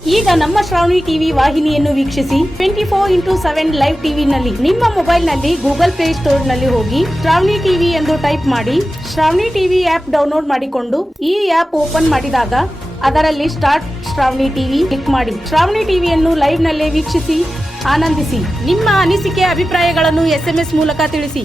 ಈಗ ನಮ್ಮ ಶ್ರಾವಣಿ ಟಿವಿ ವಾಹಿನಿಯನ್ನು ವೀಕ್ಷಿಸಿ 24x7 ಲೈವ್ ಟಿವಿನಲ್ಲಿ ನಿಮ್ಮ ಮೊಬೈಲ್ನಲ್ಲಿ ಗೂಗಲ್ ಪ್ಲೇ ಸ್ಟೋರ್ ನಲ್ಲಿ ಹೋಗಿ ಶ್ರಾವಣಿ ಟಿವಿ ಎಂದು ಟೈಪ್ ಮಾಡಿ ಶ್ರಾವಣಿ ಟಿವಿ ಆಪ್ ಡೌನ್ಲೋಡ್ ಮಾಡಿಕೊಂಡು ಈ ಆಪ್ ಓಪನ್ ಮಾಡಿದಾಗ ಅದರಲ್ಲಿ ಸ್ಟಾರ್ಟ್ ಶ್ರಾವಣಿ ಟಿವಿ ಕ್ಲಿಕ್ ಮಾಡಿ ಶ್ರಾವಣಿ ಟಿವಿಯನ್ನು ಲೈವ್ ನಲ್ಲೇ ವೀಕ್ಷಿಸಿ ಆನಂದಿಸಿ. ನಿಮ್ಮ ಅನಿಸಿಕೆ ಅಭಿಪ್ರಾಯಗಳನ್ನು SMS ಮೂಲಕ ತಿಳಿಸಿ.